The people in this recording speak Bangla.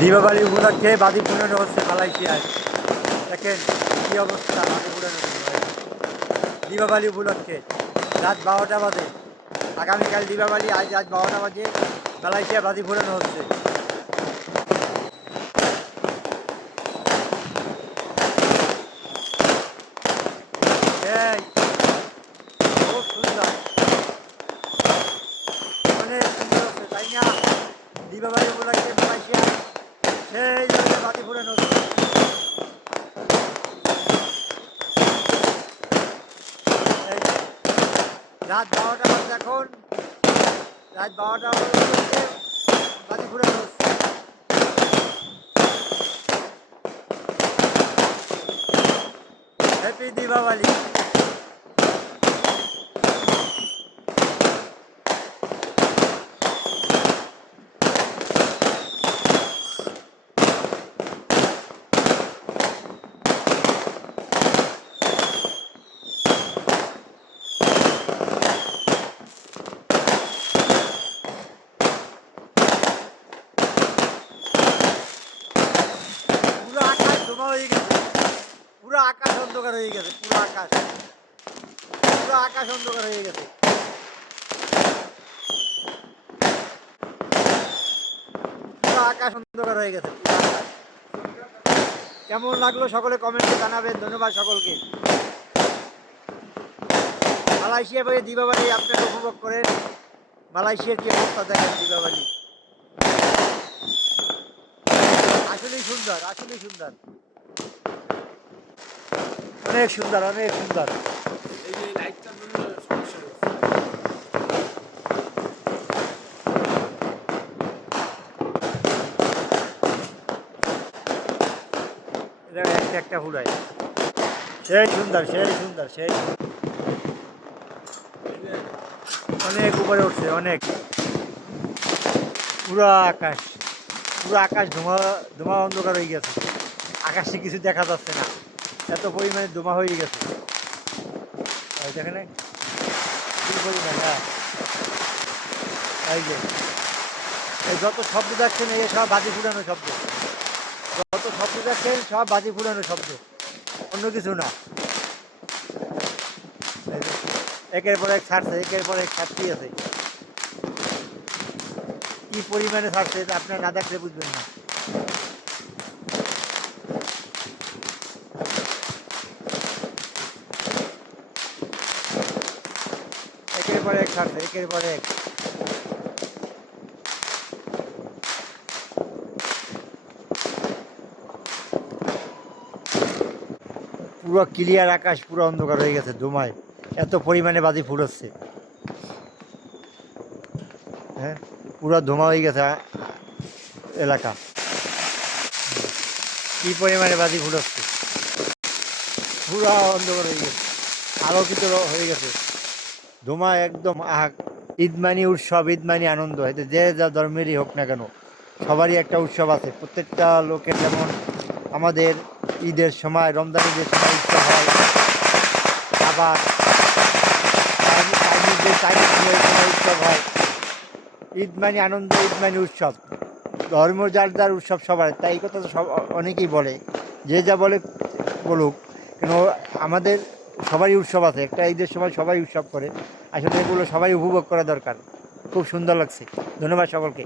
দীপাবলি উপলক্ষে বাজি ফুটানো হচ্ছে মালয়েশিয়ায়। দেখেন কি অবস্থা বাজি ফুটানোর জন্য ভাই। দীপাবলি উপলক্ষে রাত 12টা বাজে, আগামীকাল দীপাবলি, আজ রাত 12টা বাজে মালয়েশিয়া বাজি ফুটানো হচ্ছে। এই খুব সুন্দর, অনেক সুন্দর হচ্ছে তাই না? দীপাবলি উপলক্ষে মালয়েশিয়া সেই ধরনের বাজি ফুটানো হচ্ছে। এই রাত 12টা বাজে এখন, রাত 12টা উপলক্ষে বাজি ফুটানো হচ্ছে। হ্যাপি দীপাবলি। পুরো আকাশ ধোঁয়া হয়ে গেছে, পুরো আকাশ অন্ধকার হয়ে গেছে, পুরো আকাশ, পুরো আকাশ অন্ধকার হয়ে গেছে, পুরো আকাশ অন্ধকার হয়ে গেছে, পুরো আকাশ। কেমন লাগলো সকলে কমেন্টে জানাবেন। ধন্যবাদ সকলকে। মালয়েশিয়া বলে দীপাবলি আপনারা উপভোগ করেন। মালয়েশিয়ার কি অবস্থা দেখেন দীপাবলি, আসলেই সুন্দর, আসলেই সুন্দর, অনেক সুন্দর, অনেক সুন্দর। এই যে লাইটটার জন্য সমস্যা হচ্ছে। এটা একটা একটা ফুলায় সেই সুন্দর, সেই সুন্দর, সেই এই যে অনেক উপরে উঠছে, অনেক, পুরো আকাশ, পুরো আকাশ ধোঁয়া, ধোঁয়া অন্ধকার হয়ে গেছে, আকাশে কিছু দেখা যাচ্ছে না, এত পরিমাণে ধোঁয়া হয়ে গেছে। ওই দেখেন কি পরিমাণ, হ্যাঁ এই যে এই যত শব্দ দেখছেন এই সব বাজি ফুটানো শব্দ, যত শব্দ দেখছেন সব বাজি ফুটানো শব্দ, অন্য কিছু না। এই যে একের পর এক ছাড়ছে, একের পর এক ছাড়তেই আছে, কি পরিমাণে ছাড়ছে এটা আপনার না দেখলে বুঝবেন না। একের পর এক ছাড়ছে, একের পর এক। পুরো ক্লিয়ার আকাশ, পুরো অন্ধকার হয়ে গেছে ধুমায়, এত পরিমাণে বাজি ফুটাচ্ছে। হ্যাঁ, পুরো ধোঁয়া হয়ে গেছে এলাকা, কি পরিমাণে বাজি ফুটাচ্ছে, পুরো অন্ধকার হয়ে গেছে, আলোকিত হয়ে গেছে ধোঁয়া একদম। ঈদ মানি উৎসব, ঈদ মানি আনন্দ, এতে যে যা ধর্মেরই হোক না কেন সবারই একটা উৎসব আছে। প্রত্যেকটা লোকের যেমন আমাদের ঈদের সময়, রমজান ঈদের সময় উৎসব হয়, আবার চাইনিজ নিয়ে সময় উৎসব হয়। ঈদ মানে আনন্দ, ঈদ মানে উৎসব, ধর্ম যার যার উৎসব সবার, তাই এই কথা তো সব অনেকেই বলে, যে যা বলে বলুক কেন, আমাদের সবারই উৎসব আছে। একটা ঈদের সময় সবাই উৎসব করে, আসলে এগুলো সবাই উপভোগ করা দরকার। খুব সুন্দর লাগছে। ধন্যবাদ সকলকে।